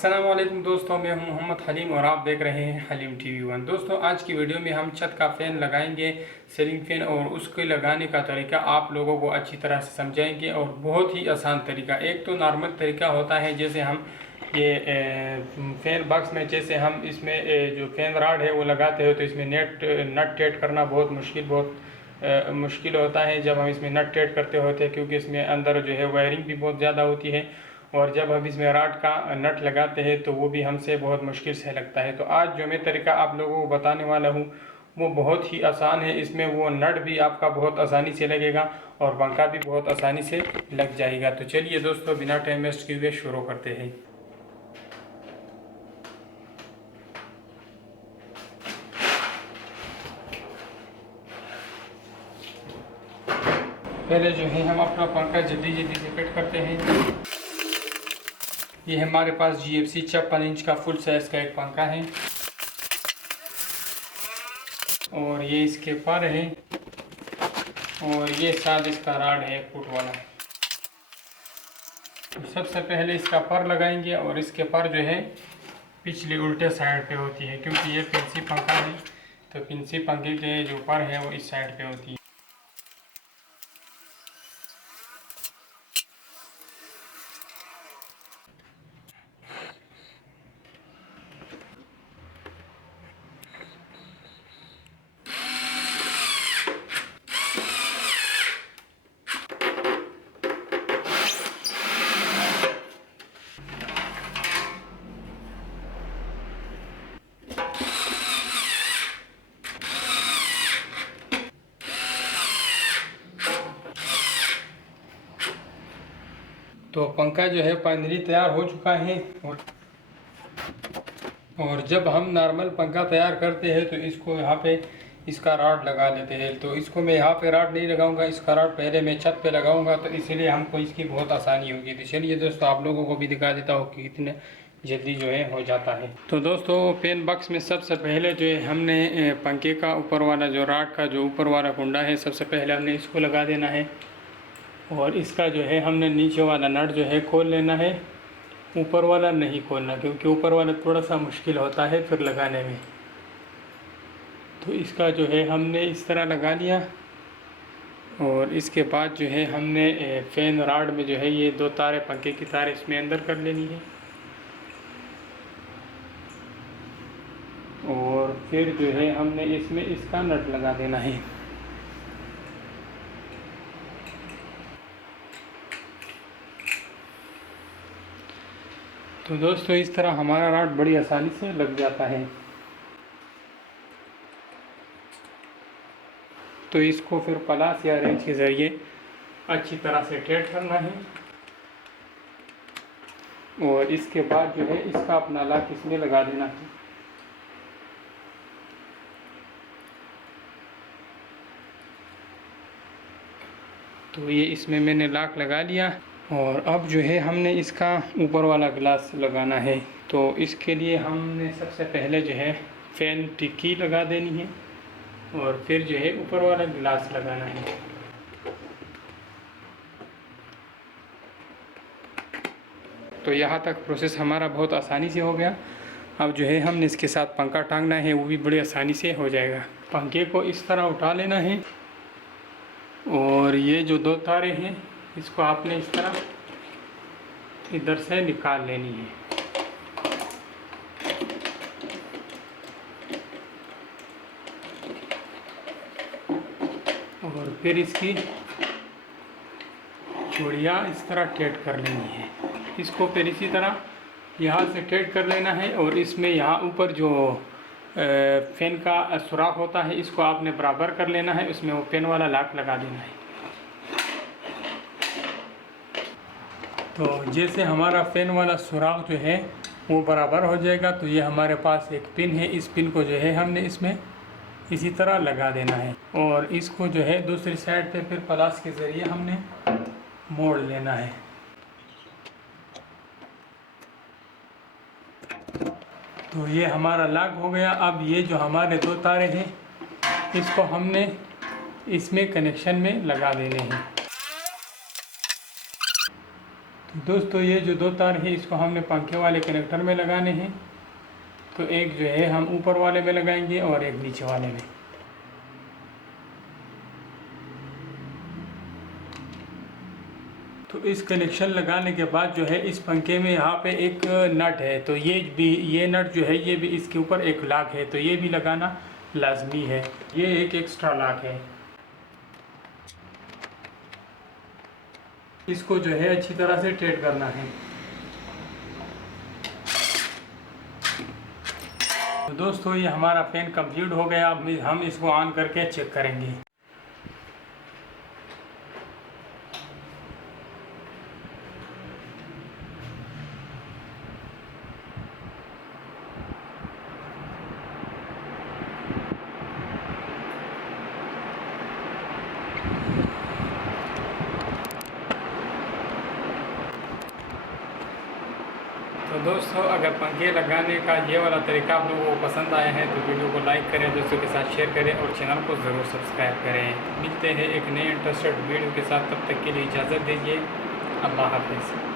अस्सलाम वालेकुम दोस्तों, मैं हूं मोहम्मद हलीम और आप देख रहे हैं हलीम टीवी वन। दोस्तों, आज की वीडियो में हम छत का फ़ैन लगाएंगे, सीलिंग फ़ैन, और उसके लगाने का तरीका आप लोगों को अच्छी तरह से समझाएंगे। और बहुत ही आसान तरीका। एक तो नॉर्मल तरीका होता है, जैसे हम ये फ़ैन बॉक्स में जैसे हम इसमें जो फ़ैन रॉड है वो लगाते हो तो इसमें नट टाइट करना बहुत मुश्किल होता है जब हम इसमें नट टाइट करते होते हैं, क्योंकि इसमें अंदर जो है वायरिंग भी बहुत ज़्यादा होती है। और जब हम इसमें रॉड का नट लगाते हैं तो वो भी हमसे बहुत मुश्किल से लगता है। तो आज जो मैं तरीका आप लोगों को बताने वाला हूँ वो बहुत ही आसान है। इसमें वो नट भी आपका बहुत आसानी से लगेगा और पंखा भी बहुत आसानी से लग जाएगा। तो चलिए दोस्तों, बिना टाइम वेस्ट किए हुए शुरू करते हैं। पहले जो है हम अपना पंखा जल्दी से फिट करते हैं। ये हमारे पास GFC 56 इंच का फुल साइज का एक पंखा है और ये इसके पर है और ये साथ इसका रॉड है 1 फुट वाला। तो सबसे पहले इसका पर लगाएंगे और इसके पर जो है पिछले उल्टे साइड पे होती है, क्योंकि ये पिंसी पंखा है तो पिंसी पंखे के जो पर है वो इस साइड पे होती है। तो पंखा जो है फाइनली तैयार हो चुका है। और जब हम नॉर्मल पंखा तैयार करते हैं तो इसको यहाँ पे इसका रॉड लगा लेते हैं। तो इसको मैं यहाँ पे रॉड नहीं लगाऊंगा, इसका रॉड पहले मैं छत पे लगाऊंगा, तो इसीलिए हमको इसकी बहुत आसानी होगी। तो चलिए दोस्तों, आप लोगों को भी दिखा देता हूँ कि कितने जल्दी जो है हो जाता है। तो दोस्तों, पेन बॉक्स में सबसे पहले जो है हमने पंखे का ऊपर वाला जो रॉड का जो ऊपर वाला कुंडा है, सबसे पहले हमने इसको लगा देना है। और इसका जो है हमने नीचे वाला नट जो है खोल लेना है, ऊपर वाला नहीं खोलना, क्योंकि ऊपर वाला थोड़ा सा मुश्किल होता है फिर लगाने में। तो इसका जो है हमने इस तरह लगा लिया और इसके बाद जो है हमने फैन रॉड में जो है ये 2 तारे, पंखे की तार इसमें अंदर कर लेनी है। और फिर जो है हमने इसमें इसका नट लगा देना है। तो दोस्तों, इस तरह हमारा रॉड बड़ी आसानी से लग जाता है। तो इसको फिर प्लास या रेंच के ज़रिए अच्छी तरह से टाइट करना है। और इसके बाद जो है इसका अपना लॉक इसमें लगा देना है। तो ये इसमें मैंने लॉक लगा लिया। और अब जो है हमने इसका ऊपर वाला ग्लास लगाना है। तो इसके लिए हमने सबसे पहले जो है फैन टिक्की लगा देनी है और फिर जो है ऊपर वाला ग्लास लगाना है। तो यहाँ तक प्रोसेस हमारा बहुत आसानी से हो गया। अब जो है हमने इसके साथ पंखा टांगना है, वो भी बड़ी आसानी से हो जाएगा। पंखे को इस तरह उठा लेना है और ये जो 2 तारे हैं इसको आपने इस तरह इधर से निकाल लेनी है। और फिर इसकी चूड़ियाँ इस तरह टाइट कर लेनी है। इसको फिर इसी तरह यहाँ से टाइट कर लेना है। और इसमें यहाँ ऊपर जो फैन का सुराख होता है इसको आपने बराबर कर लेना है, उसमें वो पेन वाला लॉक लगा देना है। तो जैसे हमारा फैन वाला सुराख जो है वो बराबर हो जाएगा, तो ये हमारे पास एक पिन है। इस पिन को जो है हमने इसमें इसी तरह लगा देना है और इसको जो है दूसरी साइड पे फिर प्लास के ज़रिए हमने मोड़ लेना है। तो ये हमारा लॉक हो गया। अब ये जो हमारे 2 तारे हैं इसको हमने इसमें कनेक्शन में लगा देने हैं। तो दोस्तों ये जो 2 तार है इसको हमने पंखे वाले कनेक्टर में लगाने हैं। तो एक जो है हम ऊपर वाले में लगाएंगे और एक नीचे वाले में। तो इस कनेक्शन लगाने के बाद जो है इस पंखे में यहाँ पे एक नट है, तो ये नट जो है ये भी इसके ऊपर एक लॉक है, तो ये भी लगाना लाजमी है। ये एक एक्स्ट्रा लॉक है। इसको जो है अच्छी तरह से टाइट करना है। तो दोस्तों ये हमारा फैन कंप्लीट हो गया। अब हम इसको ऑन करके चेक करेंगे। तो दोस्तों अगर पंखे लगाने का ये वाला तरीका आप लोगों को पसंद आया है तो वीडियो को लाइक करें, दोस्तों के साथ शेयर करें और चैनल को ज़रूर सब्सक्राइब करें। मिलते हैं एक नए इंटरेस्टेड वीडियो के साथ, तब तक के लिए इजाज़त दीजिए। अल्लाह हाफिज़।